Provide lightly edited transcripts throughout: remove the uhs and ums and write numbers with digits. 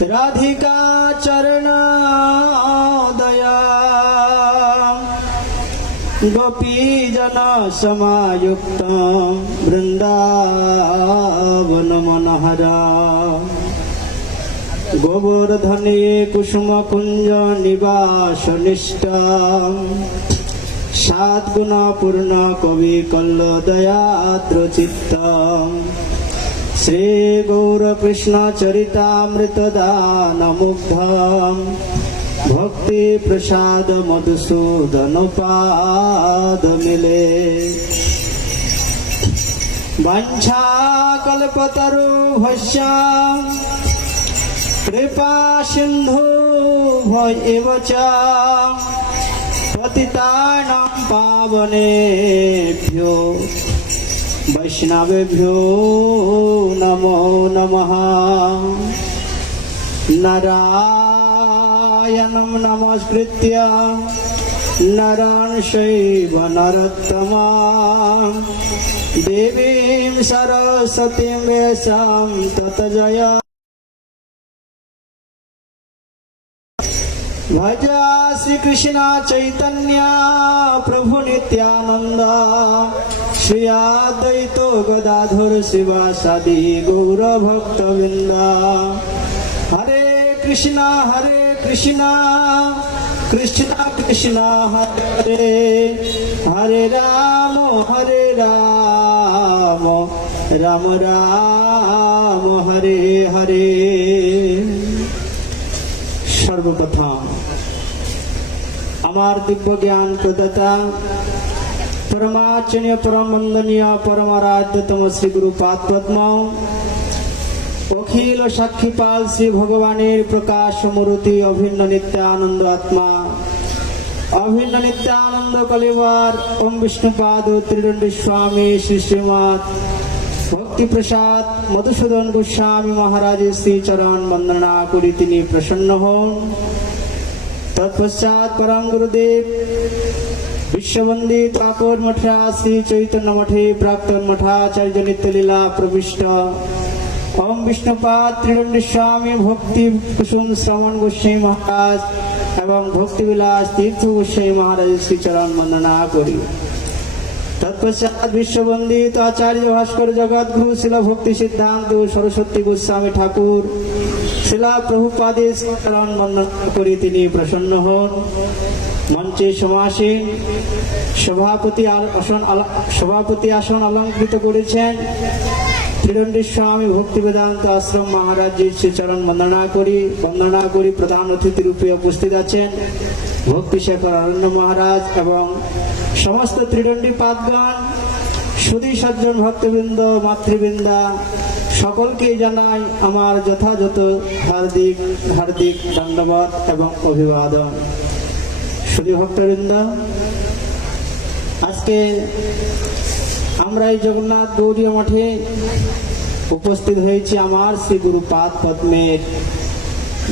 राधिका चरणोदया गोपीजन समायुक्त वृंदावन मनोहरा गोवर्धने कुसुम कुंज निवास निष्ठा सद्गुण पूर्ण कवि कल्ल दयाद्र चित्त श्री गौर कृष्ण चरितामृत दान मुग्ध भक्ति प्रसाद मधुसूदन पाद मिले वांछा कल्पतरु भस्याम कृपा सिंधु एव च पतितानां पावनेभ्यो वैष्णवेभ्यो नमो नमः। नारायणं नमस्कृत्य नरं चैव नरोत्तमं देवीं सरस्वतीं व्यासं ततो जय भजा श्री कृष्ण चैतन्य प्रभु नित्यानंद श्री अद्वैत गदाधर शिवासादि गौर भक्तवृंद हरे कृष्ण कृष्ण कृष्ण हरे हरे राम राम राम हरे हरे। सर्वप्रथम আমার দিব্য জ্ঞান প্রদাতা परमाचन्य परम वंदनीय परमाराध्यतम श्री गुरुपाद पद्म अखिल साक्षीपाल श्री भगवानेर प्रकाश मूर्ति अभिन्न नित्यानंद आत्मा अभिन्न नित्यानंद कलिवार ओम विष्णुपाद त्रिदंडी स्वामी श्री श्रीमद भक्ति प्रसाद मधुसूदन गोस्वामी महाराज श्री चरण वंदना करी तिनि प्रसन्न हन। तत्पश्चात परम गुरुदेव विश्ववंदित ठाकुर मठा श्री चैतन्य मठे प्राक्तन मठाचार्य नित्यलीला प्रविष्ट ओम विष्णुपाद त्रिदंडी स्वामी भक्ति कुसुम श्रवण गोस्वामी महाराज एवं भक्ति विलास तीर्थ गोस्वामी महाराज श्री चरण वंदना करी। तत्पश्चात विश्ववंदित आचार्य भास्कर जगत गुरु शिला भक्ति सिद्धांत सरस्वती गोस्वामी ठाकुर शिला प्रभुपाद चरण वंदना करी तिनि प्रसन्न हन। मंचे समासीन सभापति आसन अलंकृत करेছেন त्रिदंडी स्वामी भक्ति वेदांत आश्रम महाराज जी श्री चरण वंदना करी प्रधान अतिथि रूपे उपस्थित आছেন भक्ति शेखर अरण्य महाराज एवं समस्त त्रिदंडी पादगण सुधी सज्जन भक्तवृंद मातृवृंदा सकल के जानाई आमार यथायथ हार्दिक हार्दिक दंडवत एवं अभिवादन। सुधी भक्तवृंद आज के আমরা এই জগন্নাথ গৌরীয় মঠে উপস্থিত হয়েছি আমার শ্রী গুরুপাদ পদ্মের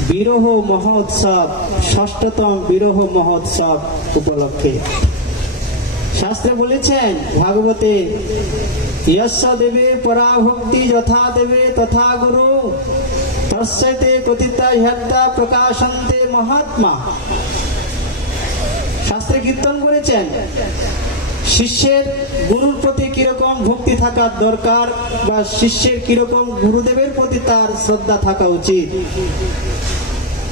বিরহ মহোৎসব ষষ্ঠতম বিরহ মহোৎসব উপলক্ষে। শাস্ত্রে বলেছেন ভাগবতে यस्य देवे पराभक्ति यथा देवे तथा गुरु तस्यते कथिता ह्यद्दा प्रकाशन्ते महात्मा। শাস্ত্রে কীর্তন করেছেন শিষ্যের গুরুর প্রতি কিরকম ভক্তি থাকা দরকার বা শিষ্যের কিরকম গুরুদেবের প্রতি তার শ্রদ্ধা থাকা উচিত।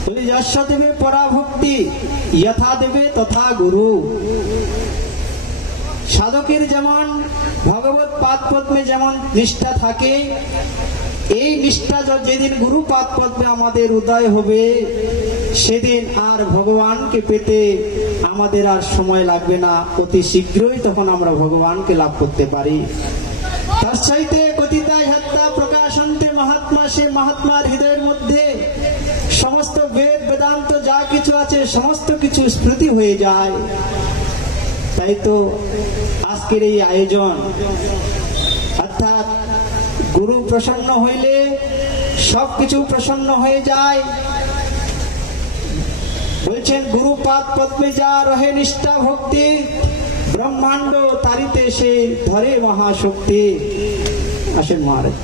বলি যশ দেবে পরাভক্তি যথা দেবে তথা গুরু। সাধকের যেমন ভগবত পাদ পদ্মে যেমন নিষ্ঠা থাকে এই নিষ্ঠা যেদিন গুরু পাদ পদ্মে আমাদের উদয় হবে সেদিন আর ভগবানকে পেতে আমাদের আর সময় লাগবে না, অতি শীঘ্রই তখন আমরা ভগবানকে লাভ করতে পারি। তৎসাইতে কথিতা হত্যা প্রকাশন্তে মহাত্মা, সে মহাত্মার হৃদয়ের মধ্যে সমস্ত বেদ বেদান্ত যা কিছু আছে সমস্ত কিছু স্মৃতি হয়ে যায়। তাই তো আজকের এই আয়োজন, অর্থাৎ গুরু প্রসন্ন হইলে সবকিছু প্রসন্ন হয়ে যায়। বলছেন গুরু পাদ পদ্মে যা রহে নিষ্ঠা ভক্তি, ব্রহ্মাণ্ড তারিতে সে ধরে মহাশক্তি। আসেন মহারাজ।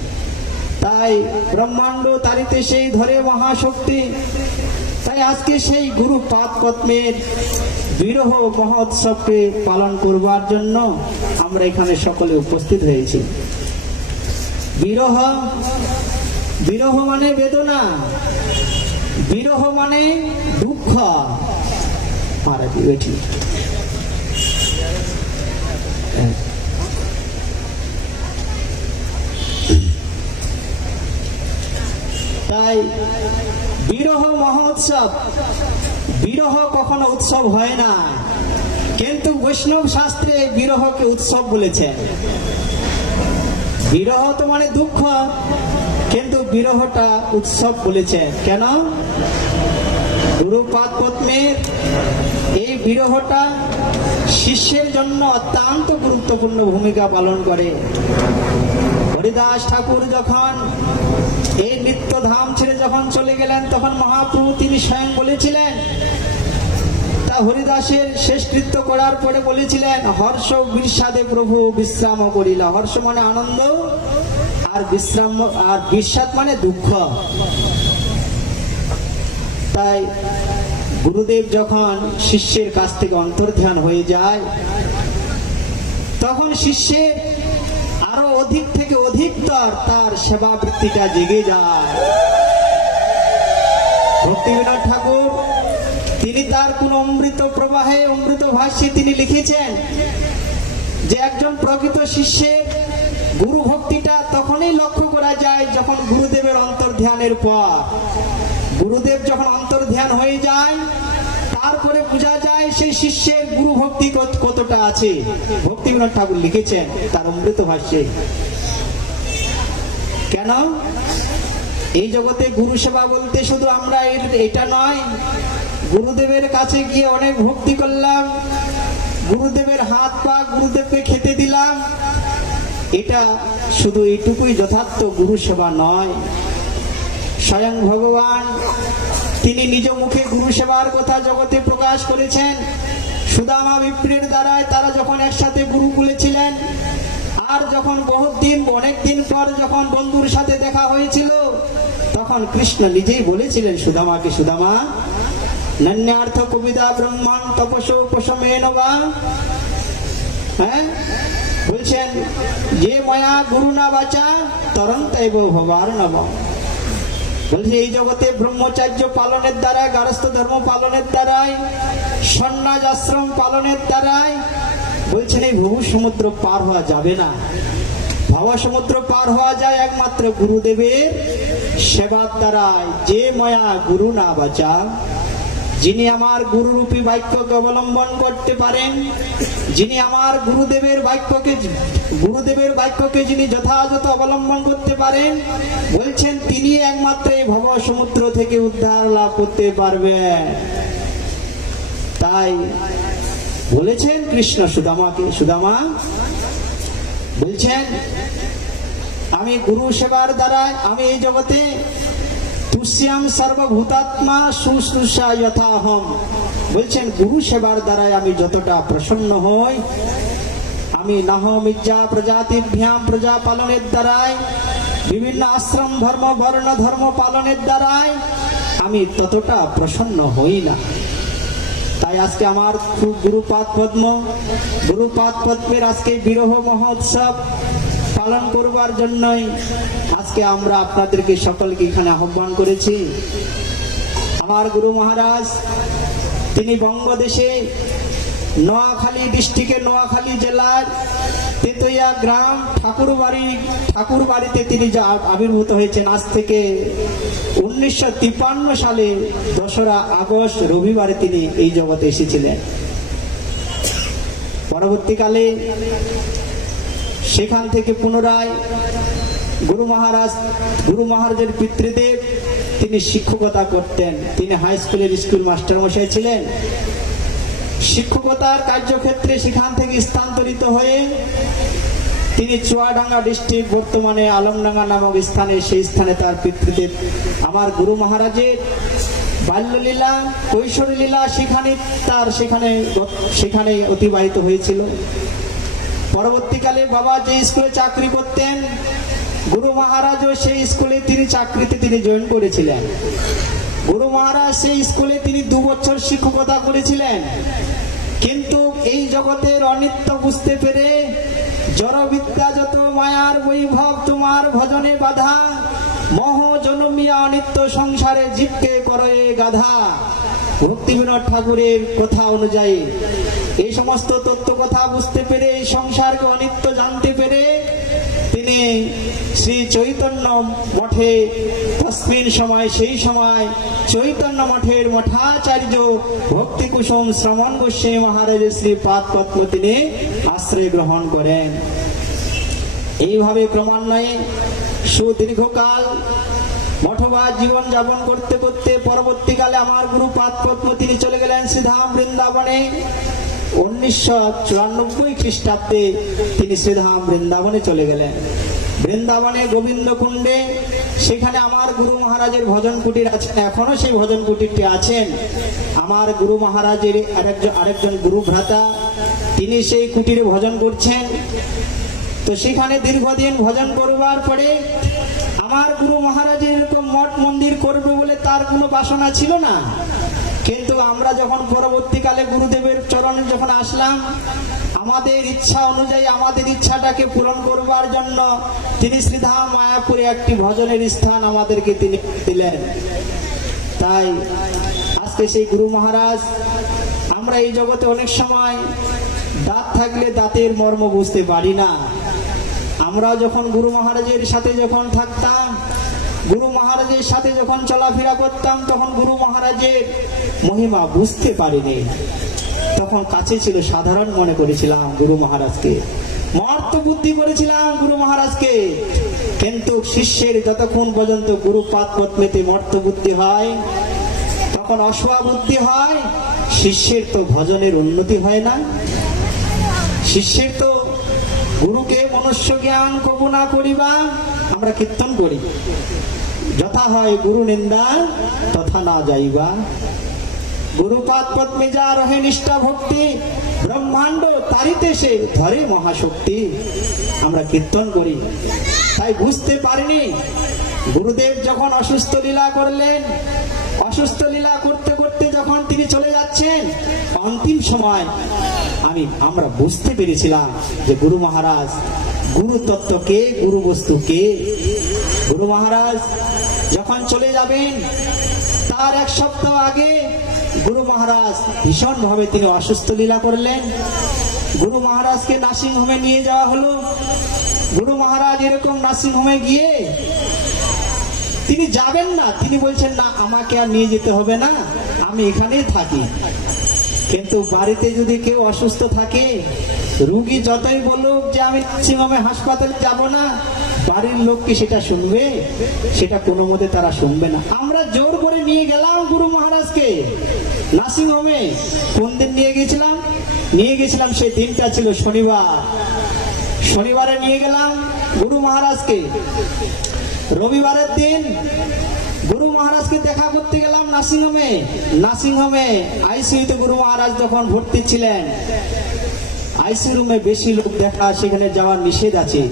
তাই ব্রহ্মাণ্ড তারিতে সেই ধরে মহাশক্তি। তাই আজকে সেই গুরু পাদ পদ্মের বিরহ মহোৎসবকে পালন করবার জন্য আমরা এখানে সকলে উপস্থিত হয়েছি। বিরহ, বিরহ মানে বেদনা, বিরহ মানে দুঃখ। আর বেটি তাই বিরহ মহোৎসব, বিরহ কখনো উৎসব হয় না, কিন্তু বৈষ্ণব শাস্ত্রে বিরহকে উৎসব বলেছেন। বিরহ তো মানে দুঃখ, কিন্তু বিরহটা উৎসব বলেছে কেন? গুরুপাদ পদ্মের এই বিরহটা শিষ্যের জন্য অত্যন্ত গুরুত্বপূর্ণ ভূমিকা পালন করে। হরিদাস ঠাকুর যখন এই নিত্যধাম ছেড়ে যখন চলে গেলেন, তখন মহাপ্রভু তিনি স্বয়ং বলেছিলেন, তা হরিদাসের শেষকৃত্য করার পরে বলেছিলেন, হর্ষ বিষাদে প্রভু বিশ্রাম করিলা। হর্ষ মানে আনন্দ, আর বিশ্রাম আর বিষাদ মানে দুঃখ। তাই গুরুদেব যখন শিষ্যের কাছ থেকে অন্তর্ধান হয়ে যায়, তখন শিষ্যের আরো অধিক থেকে অধিকতর তার সেবা বৃত্তিটা জেগে যায়। ভক্তিবিনোদ ঠাকুর তিনি তার কোন অমৃত প্রবাহে অমৃত ভাষ্যে তিনি লিখেছেন যে একজন প্রকৃত শিষ্যের গুরু ভক্তিটা তখনই লক্ষ্য করা যায় যখন গুরুদেবের অন্তর্ধানের পর। গুরুদেব যখন অন্তর্ধান হয়ে যায়, তারপরে বোঝা যায় সেই শিষ্যের গুরু ভক্তি কতটা আছে। ভক্তিবিনোদ ঠাকুর লিখেছেন তার অমৃত ভাষ্যে। কেন? এই জগতে গুরু সেবা বলতে শুধু আমরা এটা নয়, গুরুদেবের কাছে গিয়ে অনেক ভক্তি করলাম, গুরুদেবের হাত পা গুরুদেবকে খেতে দিলাম, এটা শুধু এইটুকুই যথার্থ গুরু সেবা নয়। স্বয়ং ভগবান তিনি নিজ মুখে গুরু সেবার কথা জগতে প্রকাশ করেছেন। সুদামা বিপ্রের দ্বারায় তারা যখন একসাথে গুরুকুলে ছিলেন, আর যখন বহুদিন অনেকদিন পর যখন বন্ধুর সাথে দেখা হয়েছিল, তখন কৃষ্ণ নিজেই বলেছিলেন সুদামাকে, সুদামা নন্যার্থ কবিতা ব্রহ্মাণ তপসো পশমেন বা, হ্যাঁ বলছেন যে মায়া গুরু না বাচা তরন্তৈব ভবার নব। বলছে এই জগতে ব্রহ্মচর্য পালনের দ্বারা, গারস্থ ধর্ম পালনের দ্বারাই, সন্ন্যাস আশ্রম পালনের দ্বারাই বলছেন এই ভব সমুদ্র পার হওয়া যাবে না। ভব সমুদ্র পার হওয়া যায় একমাত্র গুরুদেবের সেবার দ্বারাই। যে মায়া গুরু না বাচা, যিনি আমার গুরুরূপী বাক্যকে অবলম্বন করতে পারেন, যিনি আমার গুরুদেবের বাক্যকে যিনি যথাযথ অবলম্বন করতে পারেন, বলছেন তিনি একমাত্র এই ভব সমুদ্র থেকে উদ্ধার লাভ করতে পারবেন। তাই বলেছেন কৃষ্ণ সুদামাকে, সুদামা বলছেন আমি গুরু সেবার দ্বারা আমি এই জগতে তুষ্যাম সর্বভূতাত্মা শুশ্রূষা যথাহম। বলছেন গুরু সেবার দ্বারাই আমি যতটা প্রসন্ন হই, আমি নাহমিজ্জা প্রজাতিভ্যাম প্রজা পালনের দ্বারাই, বিভিন্ন আশ্রম ধর্ম বর্ণ ধর্ম পালনের দ্বারাই আমি ততটা প্রসন্ন হই না। তাই আজকে আমার গুরুপাদ পদ্মের আজকে বিরহ মহোৎসব পালন করবার জন্যই আজকে আমরা আপনাদেরকে সকলকে এখানে আহ্বান করেছি। আমার গুরু মহারাজ তিনি বঙ্গদেশে নোয়াখালী ডিস্ট্রিক্টের নোয়াখালী জেলার তেতইয়া গ্রাম ঠাকুর বাড়িতে তিনি আবির্ভূত হয়েছেন। আজ থেকে 1953 সালে 2রা আগস্ট রবিবারে তিনি এই জগতে এসেছিলেন। পরবর্তীকালে সেখান থেকে পুনরায় গুরু মহারাজের পিতৃদেব তিনি শিক্ষকতা করতেন। তিনি হাই স্কুলের স্কুল মাস্টার মশাই ছিলেন। শিক্ষকতার কার্যক্ষেত্রে সেখান থেকে স্থানান্তরিত হয়ে তিনি চুয়াডাঙ্গা ডিস্ট্রিক্ট বর্তমানে আলমডাঙ্গা নামক স্থানে, সেই স্থানে তার পিতৃদেব আমার গুরু মহারাজের বাল্যলীলা কৈশোর লীলা সেখানে অতিবাহিত হয়েছিল। পরবর্তীকালে বাবা যে স্কুলে চাকরি করতেন, গুরু মহারাজও সেই স্কুলে তিনি চাকরিতে তিনি জয়েন করেছিলেন। গুরু মহারাজ সেই স্কুলে তিনি 2 বছর শিক্ষকতা করেছিলেন। কিন্তু এই জগতের অনিত্য বুঝতে পেরে, জড়বিদ্যা যত মায়ার বৈভব তোমার ভজনে বাধা, মোহ জনমিয়া অনিত্য সংসারে জীবকে করে গাধা। ভক্তিবিনোদ ঠাকুরের কথা অনুযায়ী এই সমস্ত তত্ত্ব কথা বুঝতে পেরে, এই সংসারকে অনিত্য জানতে পেরে তিনি শ্রী চৈতন্য মঠে তস্মিন সময়, সেই সময় চৈতন্য মঠের মঠাচার্য ভক্তি কুসুম শ্রমণ গোস্বামী মহারাজের শ্রী পাদ পদ্ম তিনি আশ্রয় গ্রহণ করেন। এইভাবে ক্রমান্বয়ে সুদীর্ঘকাল মঠবাস জীবন যাপন করতে করতে পরবর্তীকালে আমার গুরু পাদ পদ্ম তিনি চলে গেলেন শ্রীধাম বৃন্দাবনে। 1994 খ্রিস্টাব্দে তিনি শ্রীধাম বৃন্দাবনে চলে গেলেন। বৃন্দাবনে গোবিন্দ কুণ্ডে সেখানে আমার গুরু মহারাজের ভজন কুটির আছেন, এখনো সেই ভজন কুটিরটি আছেন। আমার গুরু মহারাজের আরেকজন গুরু ভ্রাতা তিনি সেই কুটিরে ভজন করছেন। তো সেখানে দীর্ঘদিন ভজন করবার পরে আমার গুরু মহারাজের এরকম মঠ মন্দির করবে বলে তার কোনো বাসনা ছিল না। কিন্তু আমরা যখন পরবর্তীকালে গুরুদেবের চরণে যখন আসলাম, আমাদের ইচ্ছা অনুযায়ী আমাদের ইচ্ছাটাকে পূরণ করবার জন্য তিনি শ্রীধাম মায়াপুরে একটি ভজনের স্থান আমাদেরকে তিনি দিলেন। তাই আজকে সেই গুরু মহারাজ, আমরা এই জগতে অনেক সময় দাঁত থাকলে দাঁতের মর্ম বুঝতে পারি না। আমরা যখন গুরু মহারাজের সাথে যখন থাকতাম, গুরু মহারাজের সাথে যখন চলাফেরা করতাম, তখন গুরু মহারাজের মহিমা বুঝতে পারিনি। তখন কাছে ছিল, সাধারণ মনে করেছিলাম গুরু মহারাজকে, মর্ত বুদ্ধি করেছিলাম গুরু মহারাজকে। কিন্তু শিষ্যের যতক্ষণ পর্যন্ত গুরু পাদ পদ্মেতে মর্ত বুদ্ধি হয়, তখন অসুয়া বুদ্ধি হয়, শিষ্যের তো ভজনের উন্নতি হয় না। শিষ্যের তো গুরুকে মনুষ্য জ্ঞান কবু না করিবা, আমরা কীর্তন করি, যথা হয় গুরু নিন্দা তথা না যাইবা। গুরুপাদ পদ্মে যা রহে নিষ্ঠা ভক্তি, ব্রহ্মাণ্ড তারিতে সে ধরে মহাশক্তি, আমরা কীর্তন করি। তাই বুঝতে পারিনি গুরুদেব যখন অসুস্থ লীলা করলেন, অসুস্থ লীলা করতে করতে যখন তিনি চলে যাচ্ছেন, অন্তিম সময় আমরা বুঝতে পেরেছিলাম যে গুরু মহারাজ গুরু তত্ত্ব কে, গুরু বস্তু কে। গুরু মহারাজ যখন চলে যাবেন তার 1 সপ্তাহ আগে গুরু মহারাজ ভীষণ ভাবে তিনি অসুস্থ লীলা করলেন। গুরু মহারাজকে নার্সিং হোমে নিয়ে যাওয়া হলো। গুরু মহারাজ এরকম নার্সিং হোমে গিয়ে তিনি যাবেন না, তিনি বলছেন না আমাকে আর নিয়ে যেতে হবে না, আমি এখানেই থাকি। কিন্তু বাড়িতে যদি কেউ অসুস্থ থাকে, রুগী যতই বলুক যে আমি নার্সিং হোমে হাসপাতালে যাব না, বাড়ির লোক কি সেটা শুনবে? সেটা কোনো মতে তারা শুনবে না। আমরা জোর করে নিয়ে গেলাম গুরু মহারাজকে নার্সিং হোমে। কোন দিন নিয়ে গেছিলাম সেই দিনটা ছিল শনিবার। শনিবারে নিয়ে গেলাম গুরু মহারাজকে। রবিবারের দিন গুরু মহারাজকে দেখা করতে গেলাম নার্সিং হোমে আইসিইউতে গুরু মহারাজ যখন ভর্তি ছিলেন। আইসিইউ রুমে বেশি লোক দেখা, সেখানে যাওয়ার নিষেধ আছে।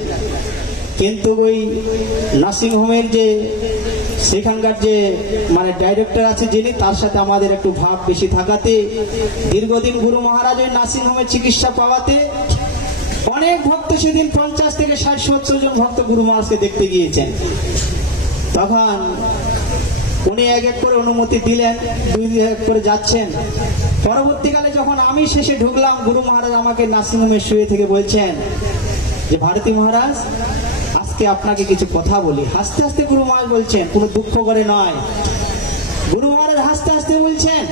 কিন্তু ওই নার্সিং হোমের যে সেখানকার যে ডাইরেক্টর আছে যিনি, তার সাথে আমাদের একটু ভাব বেশি থাকাতে, দীর্ঘদিন গুরু মহারাজের নার্সিং হোমে চিকিৎসা পাওয়াতে অনেক ভক্ত সেদিন 50 থেকে 60-70 জন ভক্ত গুরু মহারাজকে দেখতে গিয়েছেন। তখন উনি এক এক করে অনুমতি দিলেন, 2 করে যাচ্ছেন। পরবর্তীকালে যখন আমি শেষে ঢুকলাম, গুরু মহারাজ আমাকে নার্সিং হোমে শুয়ে থেকে বলছেন যে ভারতী মহারাজ, আজকে আপনাকে কিছু কথা বলি। হাসতে হাসতে গুরু মহারাজ বলছেন, কোনো দুঃখ করে নয়। গুরু মহারাজ হাসতে হাসতে বলছেন,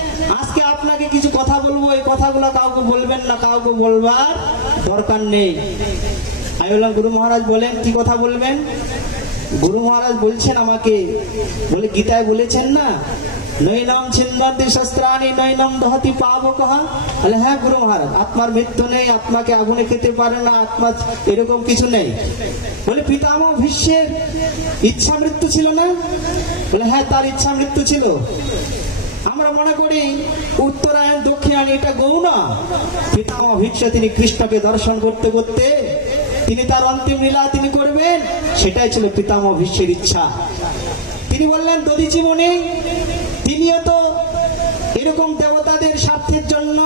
আজকে আপনাকে কিছু কথা বলবো, এই কথাগুলো কাউকে বলবেন না, কাউকে বলবার দরকার নেই। আমি বললাম গুরু মহারাজ বলেন, কি কথা বলবেন? গুরু মহারাজ বলছেন আমাকে, বলে গীতায় বলেছেন না, নৈনম ছিন্দন্তি শস্ত্রাণি নৈনম দহতি পাবকঃ। বলে হ্যাঁ গুরু মহারাজ, আত্মার মৃত্যু নেই, আত্মাকে আগুনে খেতে পারে না, আত্মা এরকম কিছু নেই। বলে পিতামহ ভীষ্মের ইচ্ছা মৃত্যু ছিল না? বলে হ্যাঁ, তার ইচ্ছা মৃত্যু ছিল। আমরা মনে করি উত্তরায়ণ দক্ষিণায়ণ এটা গৌণ। পিতামহ ভীষ্ম তিনি কৃষ্ণকে দর্শন করতে করতে তিনি তার অন্তিম লীলা তিনি করবেন, সেটাই ছিল পিতামহ ভীষ্মের ইচ্ছা। তিনি বললেন দধিচি মুনি, তিনিও তো এরকম দেবতাদের স্বার্থের জন্য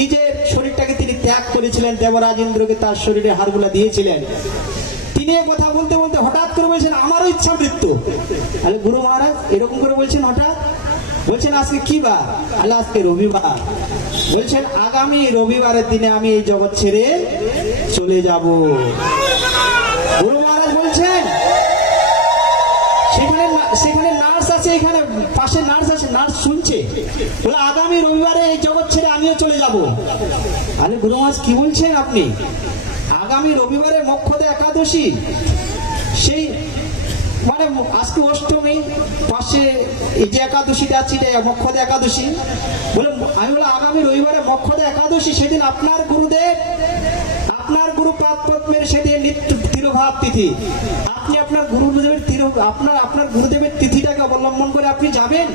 নিজের শরীরটাকে তিনি ত্যাগ করেছিলেন, দেবরাজ ইন্দ্রকে তার শরীরে হাড়গুলা দিয়েছিলেন। তিনি কথা বলতে বলতে হঠাৎ করে বলছেন আমারও ইচ্ছা মৃত্যু। আরে গুরু মহারাজ এরকম করে বলছেন হঠাৎ? বলছেন আজকে কি বার? আলে আজকে রবিবার। বলছেন আগামী রবিবারের দিনে আমি এই জগৎ ছেড়ে চলে যাব। গুরু মহারাজ বলছেন সেখানে নার্স আছে, এখানে পাশে নার্স আছে, নার্স শুনছে, বলে আগামী রবিবারে এই জগৎ ছেড়ে আমিও চলে যাব। আরে গুরু মহারাজ কি বলছেন আপনি? আগামী রবিবারে মোক্ষদা একাদশী, সেই মানে আজকে অষ্টমী, পাশে এই যে একাদশীটা আছে এটা মোক্ষদা একাদশী। বলে আমি বলে আগামী রবিবারে মোক্ষদা একাদশী, সেদিন আপনার গুরুদেব, আপনার গুরু পাদপদ্মের সেদিন নিত্য তিরোভাব তিথি, আপনি আপনার গুরুদেবের আপনার গুরুদেবের তিথিটাকে অবলম্বন করে আপনি যাবেন?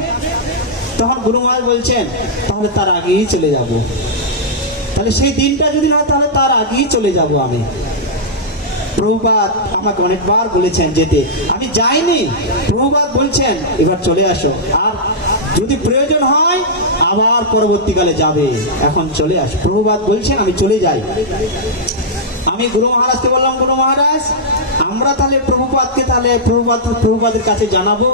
তখন গুরু মহারাজ বলছেন তাহলে তার আগেই চলে যাব। তাহলে সেই দিনটা যদি না, তাহলে তার আগেই চলে যাব আমি। প্রভুপাদ আমাকে অনেকবার বলেছেন যেতে, আমি যাইনি। প্রভুপাদ বলছেন এবার চলে আসো, আর যদি প্রয়োজন হয় আবার পরবর্তীকালে যাবে, এখন চলে আসো। প্রভুপাদ বলছেন আমি চলে যাই। আমি গুরু মহারাজকে বললাম গুরু মহারাজ আমরা তাহলে প্রভুপাদের কাছে জানাবো,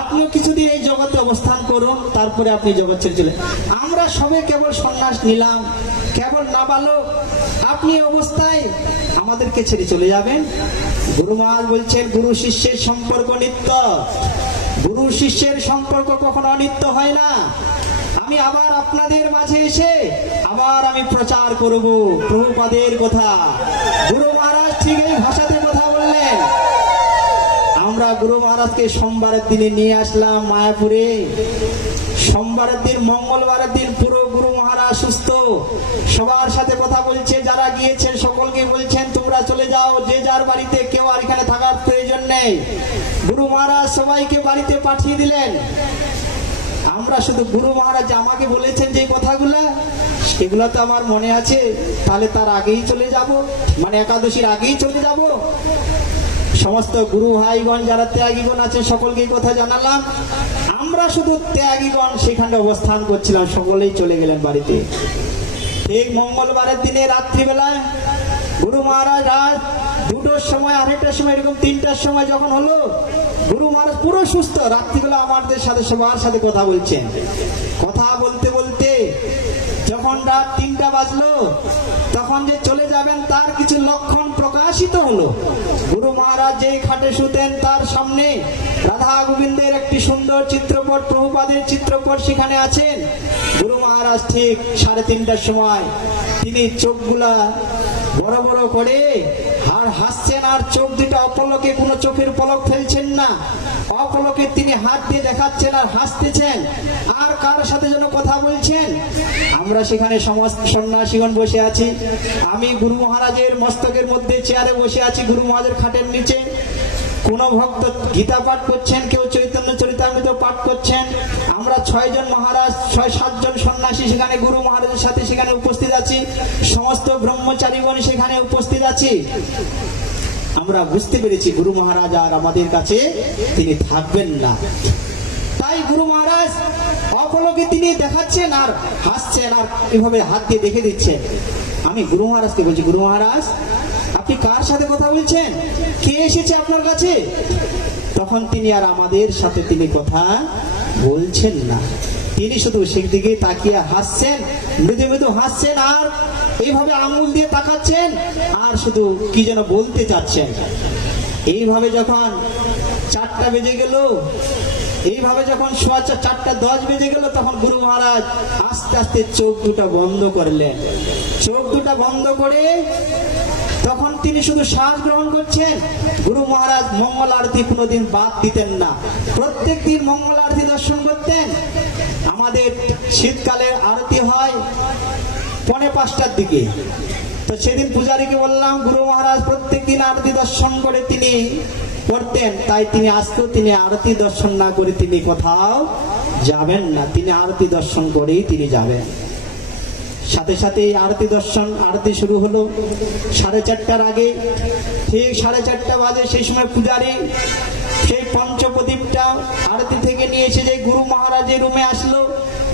আপনিও কিছুদিন এই জগতে অবস্থান করুন, তারপরে আপনি জগৎ ছেড়ে চলে। আমরা সবে কেবল সন্ন্যাস নিলাম, কেবল নাবালক, আপনি অবস্থায় আমাদেরকে ছেড়ে চলে যাবেন? গুরু মহারাজ বলছেন গুরু শিষ্যের সম্পর্ক নিত্য, গুরু শিষ্যের সম্পর্ক কখনো অনিত্য হয় না। আমি আবার আপনাদের মাঝে এসে আবার আমি প্রচার করব প্রভুপাদের কথা। গুরু মহারাজ ঠিক এই ভাষাতে কথা বললেন। আমরা গুরু মহারাজকে সোমবারের দিনে নিয়ে আসলাম মায়াপুরে। সোমবারের দিন, মঙ্গলবারের দিন পুরো গুরু মহারাজ সুস্থ, সবার সাথে কথা বলছে, যারা গিয়েছেন সকলকে বলছেন তোমরা চলে যাও যে যার বাড়িতে, কেউ আর এখানে থাকার প্রয়োজন নেই। গুরু মহারাজ সবাইকে বাড়িতে পাঠিয়ে দিলেন। আমরা শুধু গুরু মহারাজ আমাকে বলেছেন যে কথাগুলা, সেগুলো তো আমার মনে আছে, তাহলে তার আগেই চলে যাব, মানে একাদশীর আগেই চলে যাব। সমস্ত গুরু ভাইগণ যারা ত্যাগীগণ আছে সকলকে কথা জানালাম। আমরা শুধু ত্যাগীগণ সেখানে অবস্থান করছিলাম, সকলেই চলে গেলেন বাড়িতে। ঠিক মঙ্গলবারের দিনে রাত্রিবেলায় গুরু মহারাজ রাত 2টার সময়, 2:30টার সময়, এরকম 3টার সময় যখন হলো, গুরু মহারাজ পুরো সুস্থ, রাত্রিবেলা আমাদের সাথে সবার সাথে কথা বলছেন। কথা বলতে বলতে যখন রাত 3টা বাজলো, তখন যে চলে যাবেন তার কিছু লক্ষণ প্রকাশিত হলো। গুরু মহারাজ যেই খাটে শুতেন তার সামনে রাধা গোবিন্দের একটি সুন্দর চিত্রপট, প্রভুপাদের চিত্রপট সেখানে আছেন। গুরু মহারাজ ঠিক 3:30টার সময় তিনি চোখগুলা বড় বড় করে আর হাসছেন, আর চোখ দুটা অপলকে, কোনো চোখের পলক ফেলছেন না, অপলকে তিনি হাত দিয়ে দেখাচ্ছেন আর হাসতেছেন, আর কার সাথে যেন কথা বলছেন। আমরা সেখানে সমস্ত সন্ন্যাসীগণ বসে আছি। আমি গুরু মহারাজের মস্তকের মধ্যে চেয়ারে বসে আছি, গুরু মহারাজের খাটের নিচে। কোন ভক্ত গীতা পাঠ করছেন, কেউ চৈতন্য চরিতামৃত পাঠ করছেন। আমরা 6 জন মহারাজ, 6-7 জন সন্ন্যাসী সেখানে গুরু মহারাজের সাথে সেখানে উপস্থিত আছি। সমস্ত ব্রহ্মচারীগণ সেখানে উপস্থিত আছি। আমরা বুঝতে পেরেছি গুরু মহারাজ আর আমাদের কাছে তিনি থাকবেন না। তাই গুরু মহারাজ অপলকে তিনি দেখাচ্ছেন আর হাসছেন, আর এভাবে হাত দিয়ে দেখে দিচ্ছেন। আমি গুরু মহারাজকে বলছি গুরু মহারাজ আপনি কার সাথে কথা বলছেন, কে এসেছে আপনার কাছে? তখন তিনি আর আমাদের সাথে তিনি কথা বলছেন না, তিনি শুধু সেদিকে তাকিয়ে হাসছেন, মৃদু মৃদু হাসছেন, আর এইভাবে আঙুল দিয়ে তাকাচ্ছেন, আর শুধু কি যেন বলতে চাচ্ছেন। এইভাবে যখন 4টা বেজে গেল, এইভাবে যখন 4:10 বেজে গেল, তখন গুরু মহারাজ আস্তে আস্তে চোখ দুটা বন্ধ করলেন। চোখ দুটা বন্ধ করে তখন তিনি শুধু শ্বাস গ্রহণ করছেন। গুরু মহারাজ মঙ্গল আরতি কোনোদিন বাদ দিতেন না, প্রত্যেক দিন মঙ্গল আরতি দর্শন করতেন। আমাদের শীতকালে আরতি হয় 4:45টার দিকে। তো সেদিন পূজারীকে বললাম গুরু মহারাজ প্রত্যেক দিন আরতি দর্শন করে তিনি করতেন, তাই তিনি আজকেও তিনি আরতি দর্শন না করে তিনি কোথাও যাবেন না, তিনি আরতি দর্শন করেই তিনি যাবেন। সাথে সাথে আরতি দর্শন, আরতি শুরু হলো 4:30টার আগে। ঠিক 4:30 বাজে সেই সময় পূজারী সেই পঞ্চপ্রদীপটা আরতি থেকে নিয়ে এসে যে গুরু মহারাজের রুমে আসলো।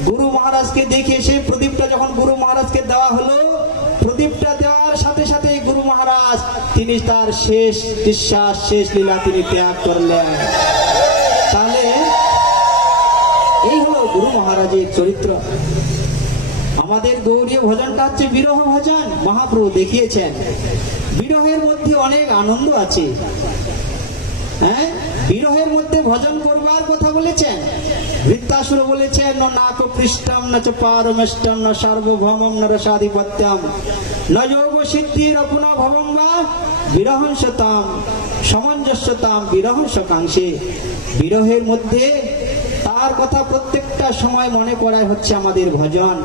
গুরু মহারাজকে দেখে সেই প্রদীপটা যখন গুরু মহারাজকে দেওয়া হলো, প্রদীপটা দেওয়ার সাথে সাথে গুরু মহারাজ তিনি তার শেষ নিঃশ্বাস, শেষ লীলা তিনি ত্যাগ করলেন। তাহলে এই হলো গুরু মহারাজের চরিত্র। আমাদের গৌরীয় ভজনটা হচ্ছে বিরহ ভজন। মহাপ্রভু দেখিয়েছেন বিরহের মধ্যে অনেক আনন্দ আছে। হ্যাঁ, বিরহের মধ্যে ভজন করবার কথা বলেছেন। বৃত্তাসুর বলেছেন নাক পৃষ্ঠম ন চ পারমেষ্টম ন সার্বভৌমম ন রসাধিপত্যম ন যোগ সিদ্ধির অপুনা ভবম বা বিরহংসতাম সামঞ্জস্যতাম বিরহংসকাংশে। বিরহের মধ্যে তার কথা প্রত্যেকটা সময় মনে করাই হচ্ছে আমাদের ভজন।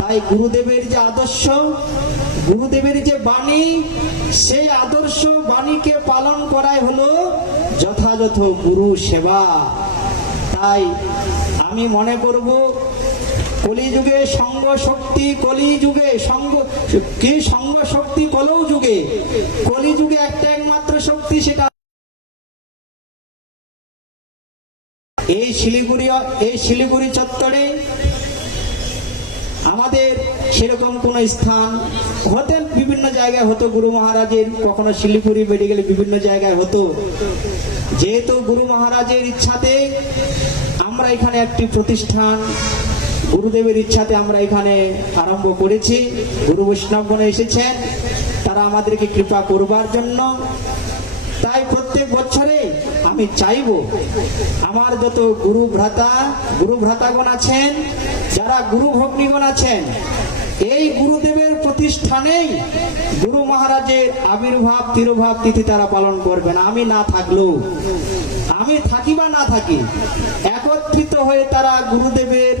তাই গুরুদেবের যে আদর্শ, গুরুদেবের যে বাণী, সেই আদর্শ বাণীকে পালন করাই হলো যথাযথ গুরু সেবা। তাই আমি মনে করব কলিযুগে সঙ্গ শক্তি, কলিযুগে সঙ্গ কি সঙ্গ শক্তি কলৌ যুগে, কলিযুগে একটা একমাত্র শক্তি, সেটা এই শিলিগুড়ি চত্বরে আমাদের সেরকম কোন স্থান হতেন, বিভিন্ন জায়গায় হতো গুরু মহারাজের, কখনো শিলিগুড়ি বেড়ে গেলে বিভিন্ন জায়গায় হতো। যেহেতু গুরু মহারাজের ইচ্ছাতে আমরা এখানে একটি প্রতিষ্ঠান, গুরুদেবের ইচ্ছাতে আমরা এখানে আরম্ভ করেছি। গুরু বৈষ্ণবগণ এসেছেন তারা আমাদেরকে কৃপা করবার জন্য। তাই প্রত্যেক বছরে আমি চাইব আমার যত গুরু ভ্রাতাগণ আছেন, যারা গুরু ভগ্নীগণ আছেন, এই গুরুদেবের প্রতিষ্ঠানেই গুরু মহারাজের আবির্ভাব তিরোভাব তিথি তারা পালন করবেন। আমি না থাকলেও, আমি থাকি বা না থাকি, একত্রিত হয়ে তারা গুরুদেবের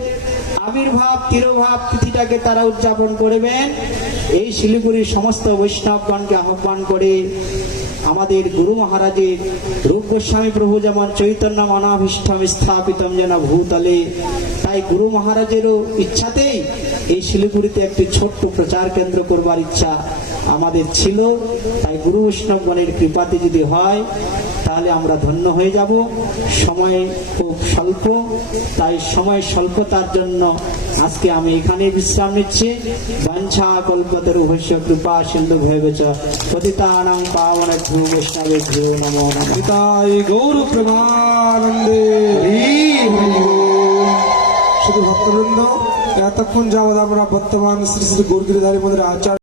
আবির্ভাব তিরোভাব তিথিটাকে তারা উদযাপন করবেন। এই শিলিগুড়ির সমস্ত বৈষ্ণবগণকে আহ্বান করে আমাদের গুরু মহারাজের রূপ গোস্বামী প্রভু যেমন চৈতন্য অনাভীষ্টম স্থাপিতম যেন ভূতলে, তাই গুরু মহারাজেরও ইচ্ছাতেই এই শিলিগুড়িতে একটি ছোট্ট প্রচার কেন্দ্র করবার ইচ্ছা আমাদের ছিল। তাই গুরু বৈষ্ণবগণের কৃপাতে যদি হয় তাহলে আমরা ধন্য হয়ে যাব। সময় খুব স্বল্প, তাই সময় স্বল্পতার জন্য আজকে আমি এখানে বিশ্রাম নিচ্ছি। বাঞ্ছা কল্পতরুভ্যশ্চ কৃপা সিন্ধু ভৈবচ পতিতানাং পাবনেভ্যো বৈষ্ণবেভ্যো নমো নমঃ। পিতাই গৌর প্রেমানন্দে। শুধু ভক্তবৃন্দ, এতক্ষণ যাবৎ আমরা বর্তমান শ্রী শ্রী গৌরগিরিধারী মন্দিরের আচার্য